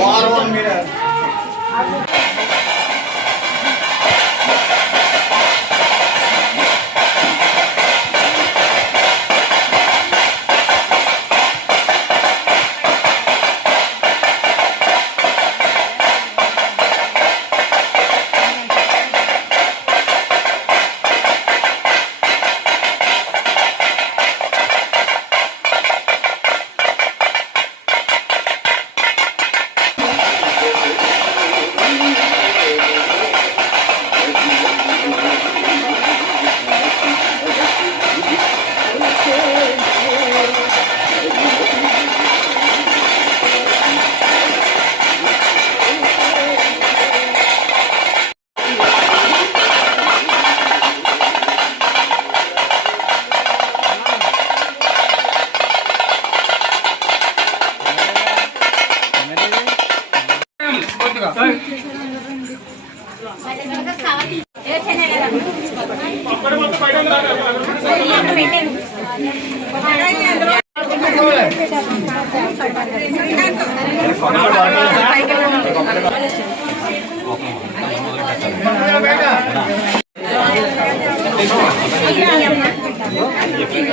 వారం మీద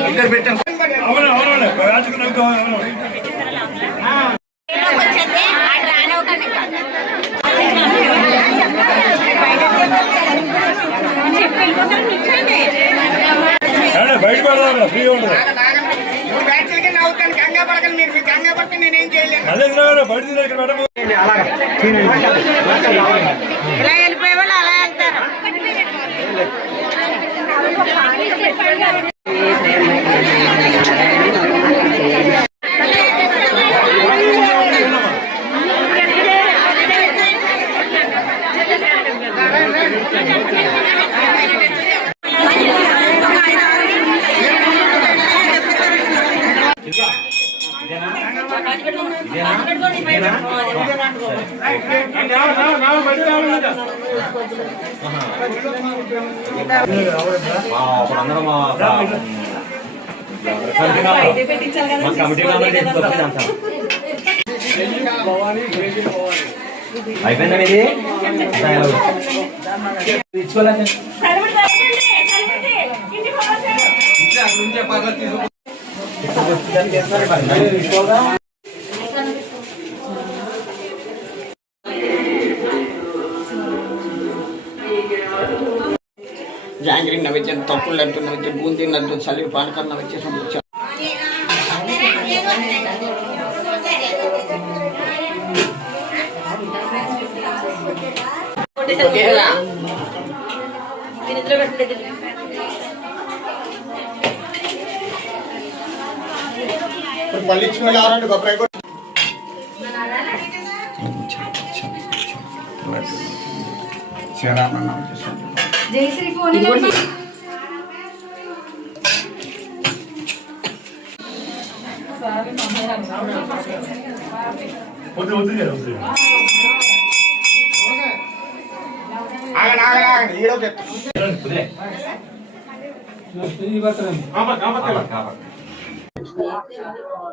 ఇక్కడ పెట్టాం. బయట పడదా ఫ్రీ ఉండదు. ఇలా వెళ్ళిపోయే వాళ్ళు అలా వెళ్తారు. అయిపోయిందా ఇది జాంగ్రీ నైవేద్యం, తప్పులు లడ్డు నైవేద్యం, బూందీ లడ్డు, చలివి పానకం నైవేద్యం సమర్పించారు. జయశ్రీ ఫోన్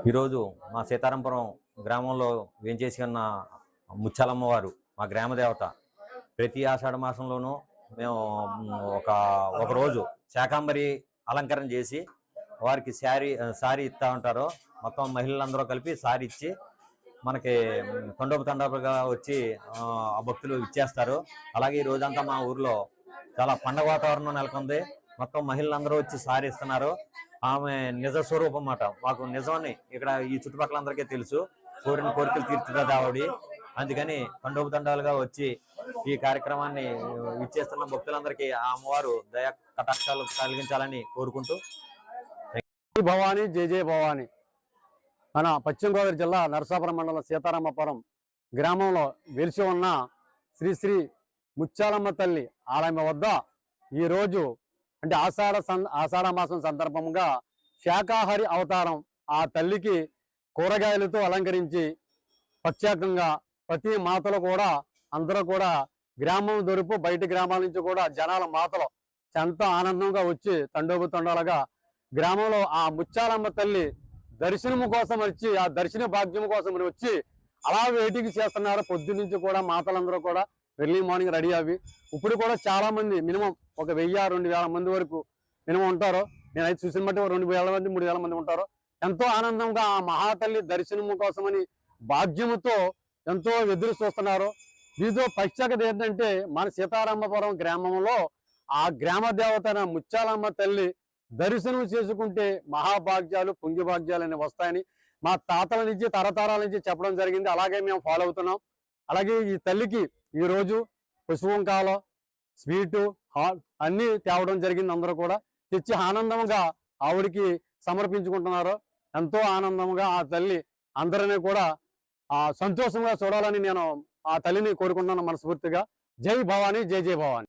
ఈరోజు మా సీతారాంపురం గ్రామంలో వేంచేసి ఉన్న ముచ్చాలమ్మవారు మా గ్రామ దేవత. ప్రతి ఆషాఢ మాసంలోనూ మేము ఒక రోజు శాకాంబరి అలంకరణ చేసి వారికి సారీ ఇస్తూ ఉంటారు. మొత్తం మహిళలందరూ కలిపి సారీ ఇచ్చి మనకి తండోపుగా వచ్చి ఆ భక్తులు ఇచ్చేస్తారు. అలాగే ఈ రోజంతా మా ఊర్లో చాలా పండగ వాతావరణం నెలకొంది. మొత్తం మహిళలందరూ వచ్చి సారీ ఇస్తున్నారు. ఆమె నిజ స్వరూపం అన్నమాట. మాకు నిజమని ఇక్కడ ఈ చుట్టుపక్కలందరికీ తెలుసు. కోరిన కోరికలు తీర్చుతుంది ఆవిడ. అందుకని తండోపుతండాలుగా వచ్చి ఈ కార్యక్రమాన్ని ఇచ్చేస్తున్న భక్తులందరికీ ఆ అమ్మవారు దయా కటాక్షాలు కలిగించాలని కోరుకుంటూ. భవాని జయ జయ భవాని. మన పశ్చిమ గోదావరి జిల్లా నరసాపురం మండలం సీతారామపురం గ్రామంలో వెలిసి ఉన్న శ్రీ శ్రీ ముచ్చాలమ్మ తల్లి ఆలయం వద్ద ఈరోజు అంటే ఆషాఢ మాసం సందర్భంగా శాకాహారి అవతారం ఆ తల్లికి కూరగాయలతో అలంకరించి ప్రత్యేకంగా ప్రతి మాతలు కూడా అందరూ కూడా గ్రామం దొరుపు బయట గ్రామాల నుంచి కూడా జనాల మాతలు ఎంతో ఆనందంగా వచ్చి తండోపుతండాలుగా గ్రామంలో ఆ ముచ్చాలమ్మ తల్లి దర్శనము కోసం వచ్చి ఆ దర్శన భాగ్యం కోసం వచ్చి అలా వెయిటింగ్ చేస్తున్నారు. పొద్దు నుంచి కూడా మాతలందరూ కూడా ఎర్లీ మార్నింగ్ రెడీ అవి ఇప్పుడు కూడా చాలా మంది మినిమం ఒక 1000-2000 మంది వరకు మినిమం ఉంటారు. నేనైతే చూసిన బట్టి 2000 మంది 3000 మంది ఉంటారు. ఎంతో ఆనందంగా ఆ మహాతల్లి దర్శనము కోసమని భాగ్యముతో ఎంతో ఎదురు చూస్తున్నారు. దీంతో ప్రత్యేకత ఏంటంటే మన సీతారామపురం గ్రామంలో ఆ గ్రామ దేవత ముత్యాలమ్మ తల్లి దర్శనం చేసుకుంటే మహాభాగ్యాలు పుంగిభాగ్యాలు అనేవి వస్తాయని మా తాతల నుంచి తరతరాల నుంచి చెప్పడం జరిగింది. అలాగే మేము ఫాలో అవుతున్నాం. అలాగే ఈ తల్లికి ఈ రోజు పుష్పంకాలం స్వీటు అన్నీ తేవడం జరిగింది. అందరూ కూడా తెచ్చి ఆనందంగా ఆవిడికి సమర్పించుకుంటున్నారు. ఎంతో ఆనందంగా ఆ తల్లి అందరినీ కూడా సంతోషంగా చూడాలని నేను ఆ తల్లిని కోరుకుంటున్నాను మనస్ఫూర్తిగా. జై భవానీ, జై జై భవానీ.